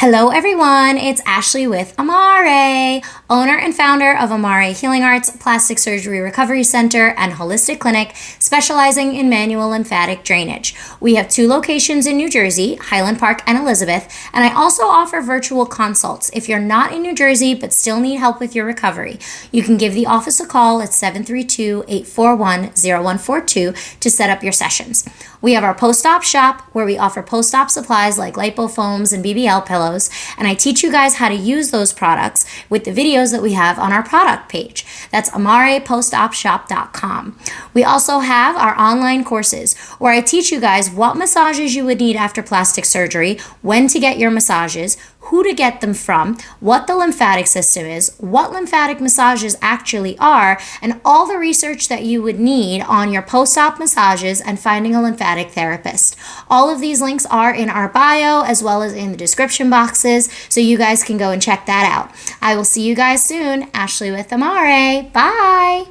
Hello, everyone. It's Ashley with Amare, owner and founder of Amare Healing Arts, Plastic Surgery Recovery Center, and Holistic Clinic, specializing in manual lymphatic drainage. We have 2 locations in New Jersey, Highland Park and Elizabeth, and I also offer virtual consults. If you're not in New Jersey but still need help with your recovery, you can give the office a call at 732-841-0142 to set up your sessions. We have our post-op shop where we offer post-op supplies like Lipo foams and BBL pillows, and I teach you guys how to use those products with the videos that we have on our product page. That's amarepostopshop.com. We also have our online courses where I teach you guys what massages you would need after plastic surgery, when to get your massages, who to get them from, what the lymphatic system is, what lymphatic massages actually are, and all the research that you would need on your post-op massages and finding a lymphatic therapist. All of these links are in our bio as well as in the description boxes, so you guys can go and check that out. I will see you guys soon. Ashley with Amare. Bye.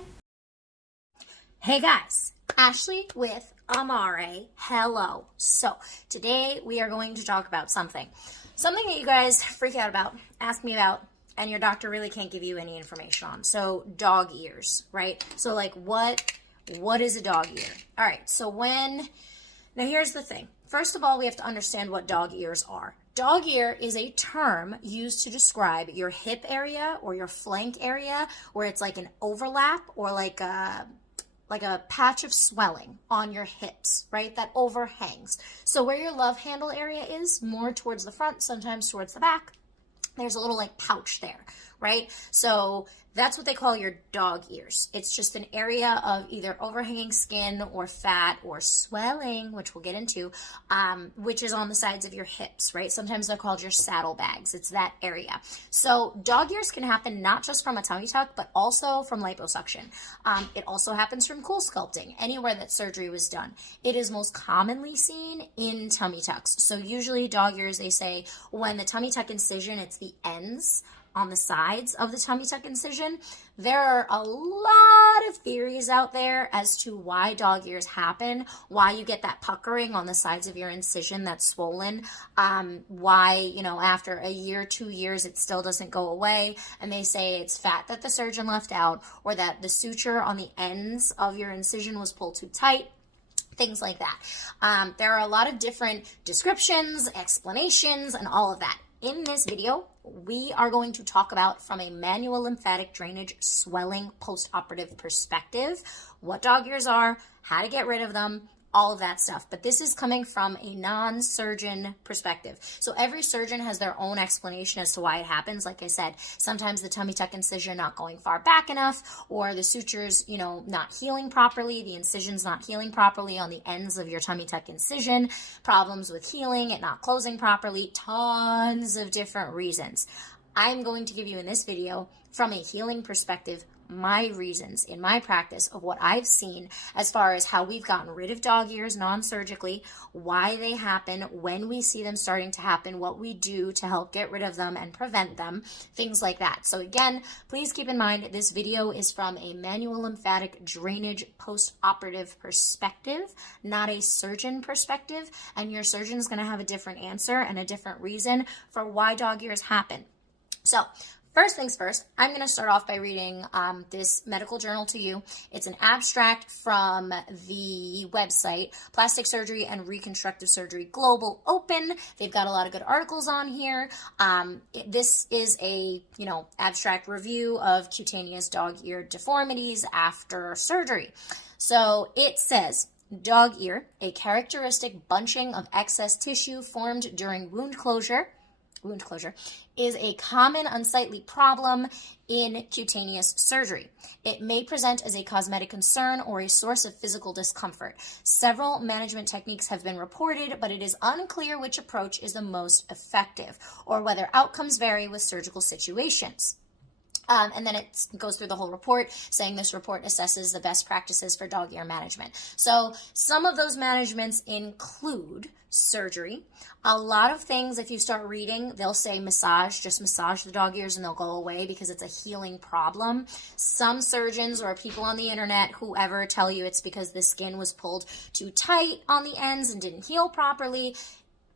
Hey guys, Ashley with Amare. Hello. So today we are going to talk about something that you guys freak out about, ask me about, and your doctor really can't give you any information on. So dog ears, right? So like what is a dog ear? All right, so now here's the thing. First of all, we have to understand what dog ears are. Dog ear is a term used to describe your hip area or your flank area where it's like an overlap or like a patch of swelling on your hips, right? That overhangs. So where your love handle area is, more towards the front, sometimes towards the back, there's a little like pouch there, right? So that's what they call your dog ears. It's just an area of either overhanging skin or fat or swelling, which we'll get into, which is on the sides of your hips, right? Sometimes they're called your saddlebags. It's that area. So dog ears can happen not just from a tummy tuck, but also from liposuction. It also happens from cool sculpting, anywhere that surgery was done. It is most commonly seen in tummy tucks. So usually dog ears, they say when the tummy tuck incision, it's the ends on the sides of the tummy tuck incision. There are a lot of theories out there as to why dog ears happen, why you get that puckering on the sides of your incision that's swollen, why, after a year, 2 years, it still doesn't go away. And they say it's fat that the surgeon left out, or that the suture on the ends of your incision was pulled too tight. Things like that. There are a lot of different descriptions, explanations, and all of that. In this video, we are going to talk about from a manual lymphatic drainage swelling post-operative perspective, what dog ears are, how to get rid of them, all of that stuff. But this is coming from a non-surgeon perspective. So every surgeon has their own explanation as to why it happens. Like I said, sometimes the tummy tuck incision not going far back enough, or the sutures, not healing properly, the incision's not healing properly on the ends of your tummy tuck incision, problems with healing, it not closing properly, tons of different reasons. I'm going to give you in this video, from a healing perspective, my reasons in my practice of what I've seen as far as how we've gotten rid of dog ears non-surgically, why they happen, when we see them starting to happen, what we do to help get rid of them and prevent them, things like that. So again, please keep in mind this video is from a manual lymphatic drainage post-operative perspective, not a surgeon perspective, and your surgeon's going to have a different answer and a different reason for why dog ears happen. So first things first, I'm going to start off by reading this medical journal to you. It's an abstract from the website, Plastic Surgery and Reconstructive Surgery Global Open. They've got a lot of good articles on here. This is a, abstract review of cutaneous dog ear deformities after surgery. So it says, dog ear, a characteristic bunching of excess tissue formed during wound closure, is a common unsightly problem in cutaneous surgery. It may present as a cosmetic concern or a source of physical discomfort. Several management techniques have been reported, but it is unclear which approach is the most effective or whether outcomes vary with surgical situations. And then it goes through the whole report, saying this report assesses the best practices for dog ear management. So some of those managements include surgery. A lot of things, if you start reading, they'll say massage, just massage the dog ears and they'll go away because it's a healing problem. Some surgeons or people on the internet, whoever, tell you it's because the skin was pulled too tight on the ends and didn't heal properly.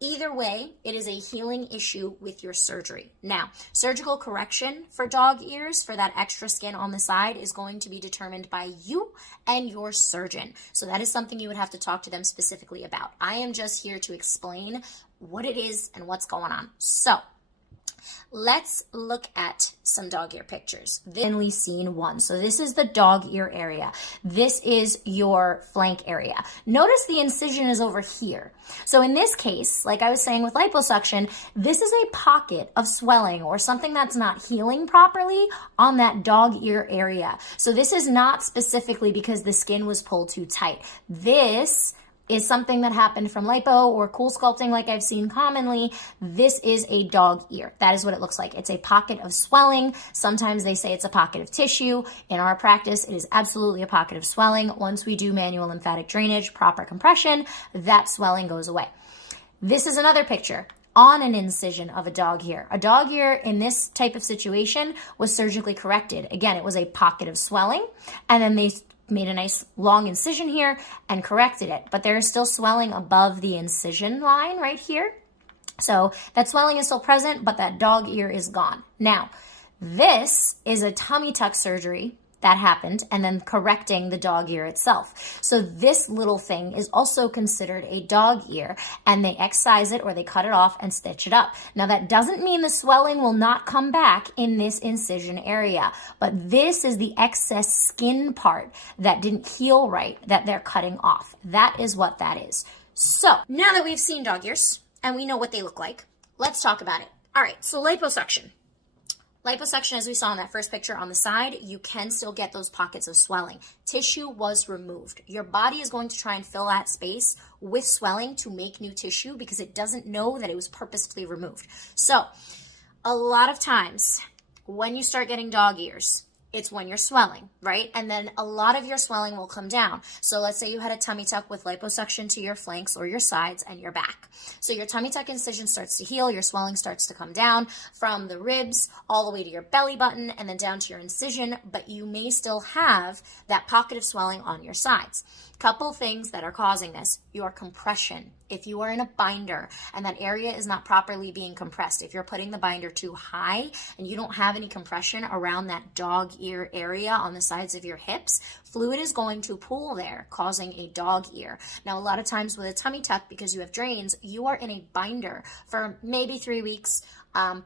Either way, it is a healing issue with your surgery. Now, surgical correction for dog ears, for that extra skin on the side, is going to be determined by you and your surgeon. So that is something you would have to talk to them specifically about. I am just here to explain what it is and what's going on. So let's look at some dog ear pictures. Thinly seen one. So this is the dog ear area. This is your flank area. Notice the incision is over here. So in this case, like I was saying with liposuction, this is a pocket of swelling or something that's not healing properly on that dog ear area. So this is not specifically because the skin was pulled too tight. This is something that happened from lipo or cool sculpting like I've seen commonly. This is a dog ear. That is what it looks like. It's a pocket of swelling. Sometimes they say it's a pocket of tissue. In our practice, it is absolutely a pocket of swelling. Once we do manual lymphatic drainage, proper compression, that swelling goes away. This is another picture on an incision of a dog ear. A dog ear in this type of situation was surgically corrected. Again, it was a pocket of swelling, and then they made a nice long incision here and corrected it, but there is still swelling above the incision line right here. So that swelling is still present, but that dog ear is gone. Now, this is a tummy tuck surgery that happened and then correcting the dog ear itself. So this little thing is also considered a dog ear, and they excise it or they cut it off and stitch it up. Now that doesn't mean the swelling will not come back in this incision area, but this is the excess skin part that didn't heal right that they're cutting off. That is what that is. So now that we've seen dog ears and we know what they look like, let's talk about it. All right, so liposuction. Liposuction, as we saw in that first picture on the side, you can still get those pockets of swelling. Tissue was removed. Your body is going to try and fill that space with swelling to make new tissue because it doesn't know that it was purposefully removed. So a lot of times when you start getting dog ears, it's when you're swelling, right? And then a lot of your swelling will come down. So let's say you had a tummy tuck with liposuction to your flanks or your sides and your back. So your tummy tuck incision starts to heal, your swelling starts to come down from the ribs all the way to your belly button and then down to your incision, but you may still have that pocket of swelling on your sides. Couple things that are causing this: your compression. If you are in a binder and that area is not properly being compressed, if you're putting the binder too high and you don't have any compression around that dog ear area on the sides of your hips, fluid is going to pool there, causing a dog ear. Now, a lot of times with a tummy tuck, because you have drains, you are in a binder for maybe 3 weeks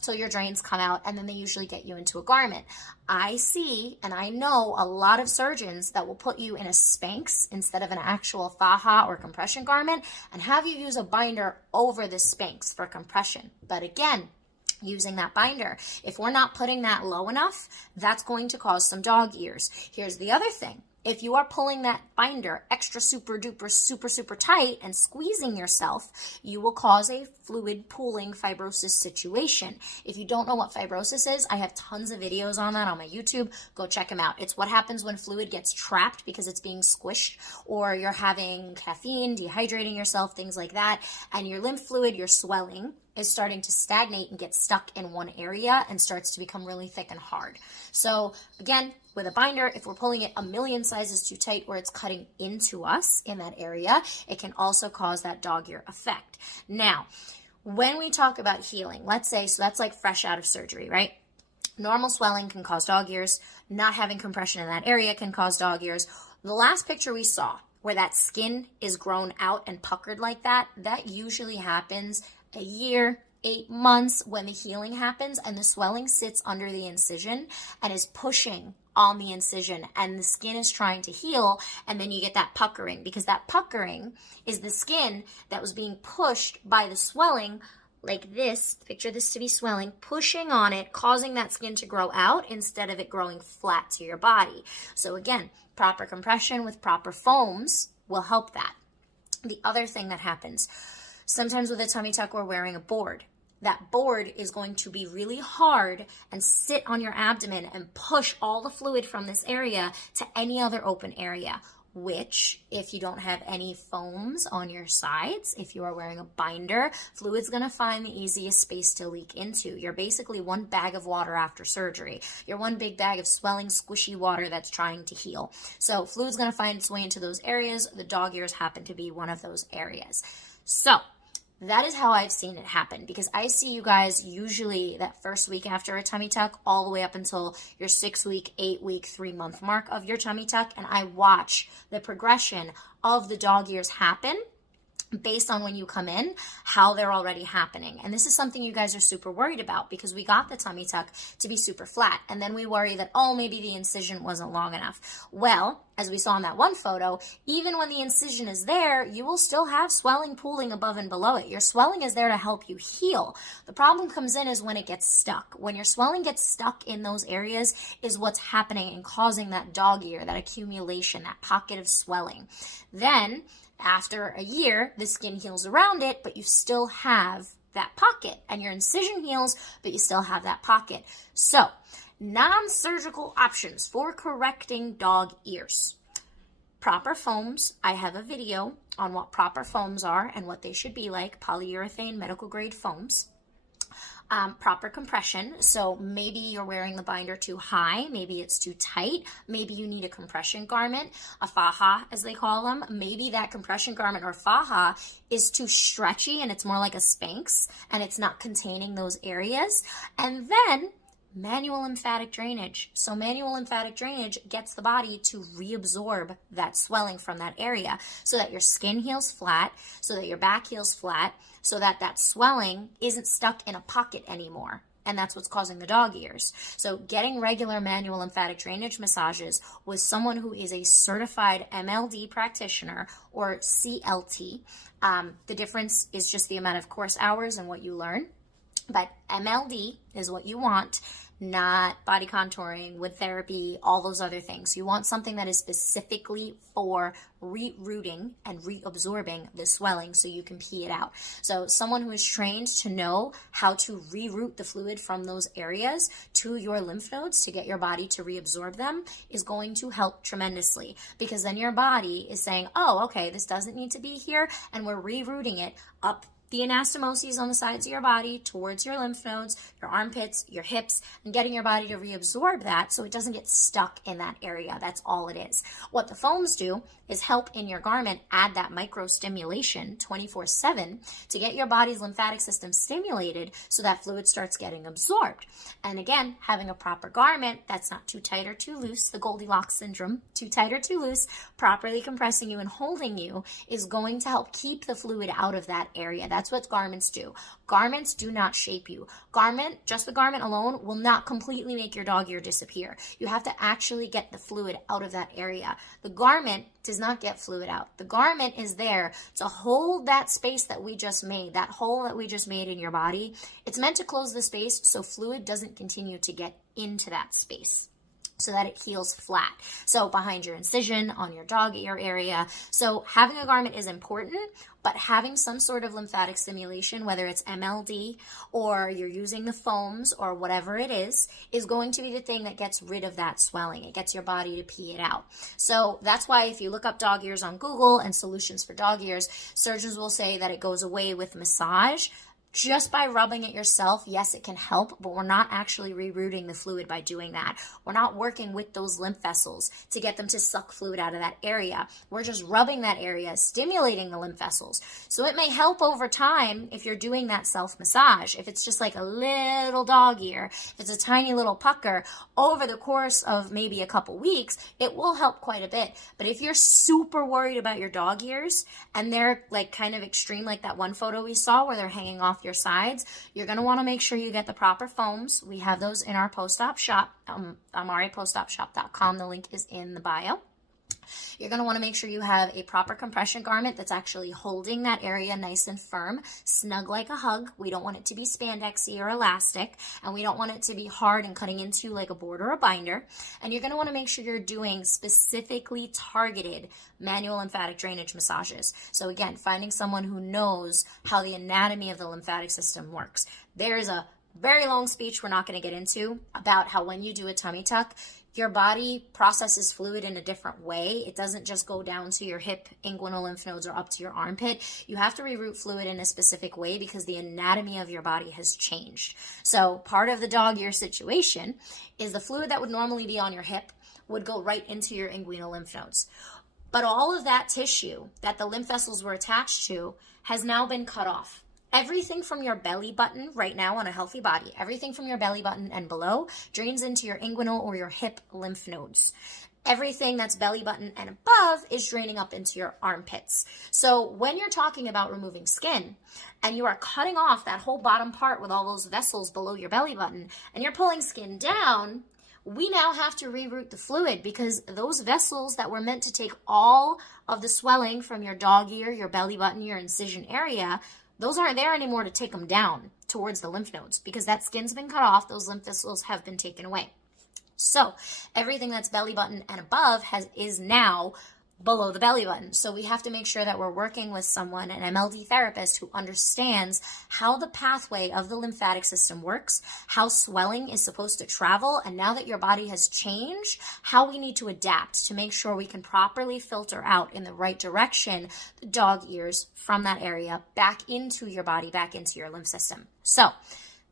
till your drains come out, and then they usually get you into a garment. I see and I know a lot of surgeons that will put you in a Spanx instead of an actual faja or compression garment and have you use a binder over the Spanx for compression. But again, using that binder, if we're not putting that low enough, that's going to cause some dog ears. Here's the other thing. If you are pulling that binder extra super duper super tight and squeezing yourself, you will cause a fluid pooling fibrosis situation. If you don't know what fibrosis is, I have tons of videos on that on my YouTube. Go check them out. It's what happens when fluid gets trapped because it's being squished, or you're having caffeine, dehydrating yourself, things like that, and your lymph fluid, your swelling, is starting to stagnate and get stuck in one area and starts to become really thick and hard. So again, with a binder, if we're pulling it a million sizes too tight or it's cutting into us in that area, it can also cause that dog ear effect. Now, when we talk about healing, let's say, so that's like fresh out of surgery, right? Normal swelling can cause dog ears. Not having compression in that area can cause dog ears. The last picture we saw where that skin is grown out and puckered like that, that usually happens a year, 8 months when the healing happens and the swelling sits under the incision and is pushing on the incision and the skin is trying to heal, and then you get that puckering because that puckering is the skin that was being pushed by the swelling like this. Picture this to be swelling, pushing on it, causing that skin to grow out instead of it growing flat to your body. So again, proper compression with proper foams will help that. The other thing that happens, sometimes with a tummy tuck, we're wearing a board. That board is going to be really hard and sit on your abdomen and push all the fluid from this area to any other open area, which if you don't have any foams on your sides, if you are wearing a binder, fluid's going to find the easiest space to leak into. You're basically one bag of water after surgery. You're one big bag of swelling, squishy water that's trying to heal. So fluid's going to find its way into those areas. The dog ears happen to be one of those areas. So That is how I've seen it happen, because I see you guys usually that first week after a tummy tuck all the way up until your 6-week, 8-week, 3-month mark of your tummy tuck, and I watch the progression of the dog ears happen based on when you come in, how they're already happening. And this is something you guys are super worried about, because we got the tummy tuck to be super flat, and then we worry that, oh, maybe the incision wasn't long enough. Well, as we saw in that one photo, even when the incision is there, you will still have swelling pooling above and below it. Your swelling is there to help you heal. The problem comes in is when it gets stuck. When your swelling gets stuck in those areas is what's happening and causing that dog ear, that accumulation, that pocket of swelling. Then, after a year, the skin heals around it, but you still have that pocket, and your incision heals, but you still have that pocket. So, non-surgical options for correcting dog ears. Proper foams. I have a video on what proper foams are and what they should be like, polyurethane medical grade foams. Proper compression. So maybe you're wearing the binder too high, maybe it's too tight, maybe you need a compression garment, a faja as they call them. Maybe that compression garment or faja is too stretchy and it's more like a Spanx and it's not containing those areas. And then manual lymphatic drainage. So manual lymphatic drainage gets the body to reabsorb that swelling from that area so that your skin heals flat, so that your back heals flat, so that that swelling isn't stuck in a pocket anymore. And that's what's causing the dog ears. So getting regular manual lymphatic drainage massages with someone who is a certified MLD practitioner or CLT, the difference is just the amount of course hours and what you learn. But MLD is what you want, not body contouring, wood therapy, all those other things. You want something that is specifically for rerouting and reabsorbing the swelling so you can pee it out. So someone who is trained to know how to reroute the fluid from those areas to your lymph nodes to get your body to reabsorb them is going to help tremendously, because then your body is saying, oh, okay, this doesn't need to be here, and we're rerouting it up the anastomoses on the sides of your body towards your lymph nodes, your armpits, your hips, and getting your body to reabsorb that so it doesn't get stuck in that area. That's all it is. What the foams do is help in your garment add that micro stimulation 24/7 to get your body's lymphatic system stimulated so that fluid starts getting absorbed. And again, having a proper garment that's not too tight or too loose, the Goldilocks syndrome, too tight or too loose, properly compressing you and holding you is going to help keep the fluid out of that area. That's what garments do. Garments do not shape you. Just the garment alone will not completely make your dog ear disappear. You have to actually get the fluid out of that area. The garment does not get fluid out. The garment is there to hold that space that we just made, that hole that we just made in your body. It's meant to close the space so fluid doesn't continue to get into that space, so that it heals flat. So behind your incision, on your dog ear area. So having a garment is important, but having some sort of lymphatic stimulation, whether it's MLD or you're using the foams or whatever it is going to be the thing that gets rid of that swelling. It gets your body to pee it out. So that's why if you look up dog ears on Google and solutions for dog ears, surgeons will say that it goes away with massage. Just by rubbing it yourself, yes, it can help, but we're not actually rerouting the fluid by doing that. We're not working with those lymph vessels to get them to suck fluid out of that area. We're just rubbing that area, stimulating the lymph vessels. So it may help over time if you're doing that self-massage. If it's just like a little dog ear, if it's a tiny little pucker, over the course of maybe a couple weeks, it will help quite a bit. But if you're super worried about your dog ears and they're like kind of extreme, like that one photo we saw where they're hanging off your sides, you're going to want to make sure you get the proper foams. We have those in our post-op shop, amarepostopshop.com. The link is in the bio. You're going to want to make sure you have a proper compression garment that's actually holding that area nice and firm, snug like a hug. We don't want it to be spandexy or elastic, and we don't want it to be hard and cutting into like a board or a binder. And you're going to want to make sure you're doing specifically targeted manual lymphatic drainage massages. So again, finding someone who knows how the anatomy of the lymphatic system works. There's a very long speech we're not going to get into about how when you do a tummy tuck, your body processes fluid in a different way. It doesn't just go down to your hip, inguinal lymph nodes, or up to your armpit. You have to reroute fluid in a specific way because the anatomy of your body has changed. So part of the dog ear situation is the fluid that would normally be on your hip would go right into your inguinal lymph nodes. But all of that tissue that the lymph vessels were attached to has now been cut off. Everything from your belly button right now on a healthy body, everything from your belly button and below drains into your inguinal or your hip lymph nodes. Everything that's belly button and above is draining up into your armpits. So when you're talking about removing skin and you are cutting off that whole bottom part with all those vessels below your belly button and you're pulling skin down, we now have to reroute the fluid because those vessels that were meant to take all of the swelling from your dog ear, your belly button, your incision area, those aren't there anymore to take them down towards the lymph nodes because that skin's been cut off, those lymph vessels have been taken away. So everything that's belly button and above is now below the belly button. So we have to make sure that we're working with someone, an MLD therapist, who understands how the pathway of the lymphatic system works, how swelling is supposed to travel, and now that your body has changed, how we need to adapt to make sure we can properly filter out in the right direction the dog ears from that area back into your body, back into your lymph system. So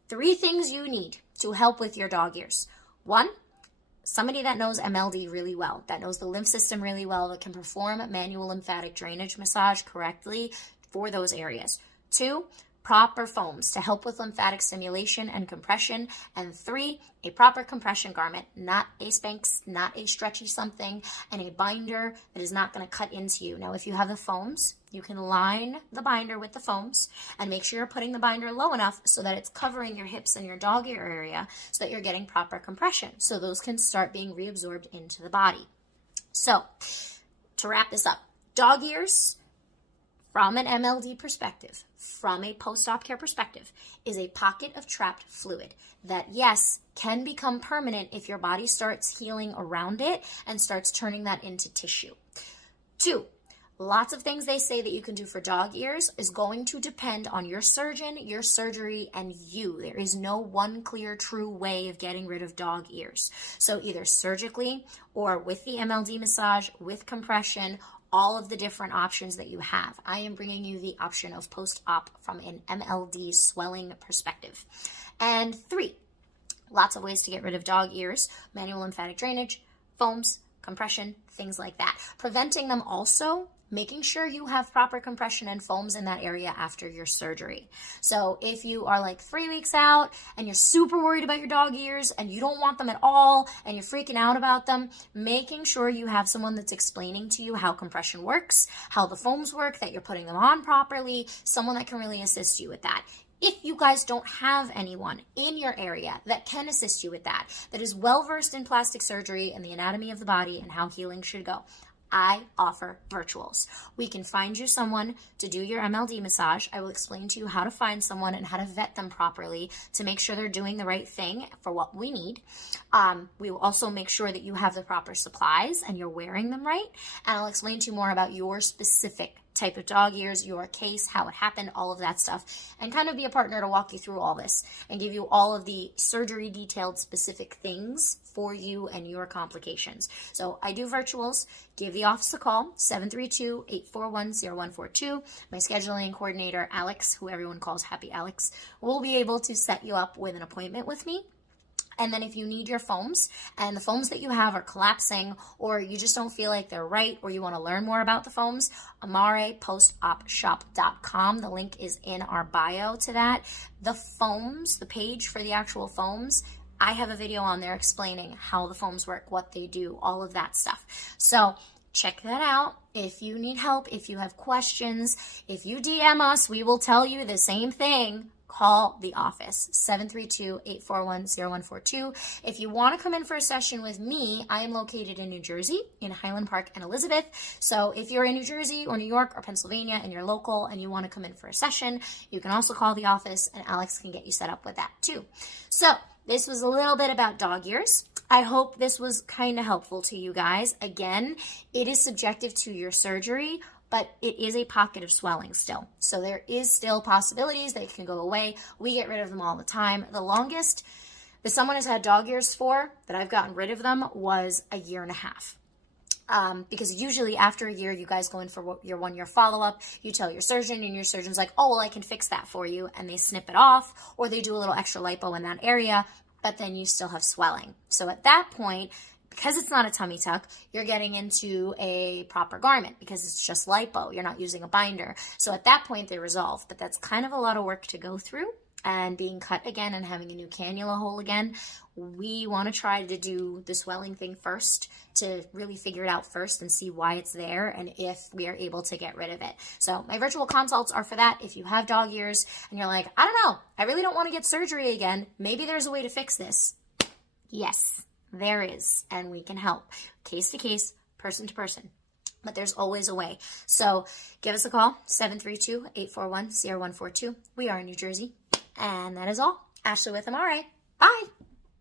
3 things you need to help with your dog ears. 1, somebody that knows MLD really well, that knows the lymph system really well, that can perform manual lymphatic drainage massage correctly for those areas. 2, proper foams to help with lymphatic stimulation and compression. And 3, a proper compression garment, not a Spanx, not a stretchy something, and a binder that is not going to cut into you. Now, if you have the foams, you can line the binder with the foams and make sure you're putting the binder low enough so that it's covering your hips and your dog ear area so that you're getting proper compression. So those can start being reabsorbed into the body. So to wrap this up, dog ears, from an MLD perspective, from a post-op care perspective, is a pocket of trapped fluid that, yes, can become permanent if your body starts healing around it and starts turning that into tissue. 2, lots of things they say that you can do for dog ears is going to depend on your surgeon, your surgery, and you. There is no one clear, true way of getting rid of dog ears. So either surgically or with the MLD massage, with compression, all of the different options that you have. I am bringing you the option of post-op from an MLD swelling perspective. And 3, lots of ways to get rid of dog ears: manual lymphatic drainage, foams, compression, things like that. Preventing them also, making sure you have proper compression and foams in that area after your surgery. So if you are like 3 weeks out and you're super worried about your dog ears and you don't want them at all and you're freaking out about them, making sure you have someone that's explaining to you how compression works, how the foams work, that you're putting them on properly, someone that can really assist you with that. If you guys don't have anyone in your area that can assist you with that is well-versed in plastic surgery and the anatomy of the body and how healing should go, I offer virtuals. We can find you someone to do your MLD massage. I will explain to you how to find someone and how to vet them properly to make sure they're doing the right thing for what we need. We will also make sure that you have the proper supplies and you're wearing them right. And I'll explain to you more about your specific type of dog ears, your case, how it happened, all of that stuff, and kind of be a partner to walk you through all this and give you all of the surgery detailed specific things for you and your complications. So I do virtuals. Give the office a call, 732-841-0142. My scheduling coordinator, Alex, who everyone calls Happy Alex, will be able to set you up with an appointment with me. And then if you need your foams and the foams that you have are collapsing or you just don't feel like they're right or you want to learn more about the foams, AmarePostOpShop.com. The link is in our bio to that. The foams, the page for the actual foams, I have a video on there explaining how the foams work, what they do, all of that stuff. So check that out. If you need help, if you have questions, if you DM us, we will tell you the same thing. Call the office, 732-841-0142. If you want to come in for a session with me, I am located in New Jersey, in Highland Park and Elizabeth. So if you're in New Jersey or New York or Pennsylvania and you're local and you want to come in for a session, you can also call the office and Alex can get you set up with that too. So this was a little bit about dog ears. I hope this was kind of helpful to you guys. Again, it is subjective to your surgery, but it is a pocket of swelling still. So there is still possibilities that it can go away. We get rid of them all the time. The longest that someone has had dog ears for, that I've gotten rid of them, was a year and a half. Because usually after a year, you guys go in for your 1-year follow-up, you tell your surgeon, and your surgeon's like, oh, well, I can fix that for you. And they snip it off, or they do a little extra lipo in that area, but then you still have swelling. So at that point, because it's not a tummy tuck, you're getting into a proper garment because it's just lipo. You're not using a binder. So at that point, they resolve. But that's kind of a lot of work to go through. And being cut again and having a new cannula hole again, we want to try to do the swelling thing first to really figure it out first and see why it's there and if we are able to get rid of it. So my virtual consults are for that. If you have dog ears and you're like, I don't know, I really don't want to get surgery again, maybe there's a way to fix this. Yes, there is, and we can help. Case to case, person to person. But there's always a way. So give us a call, 732-841-0142. We are in New Jersey. And that is all. Ashley with Amare. Bye.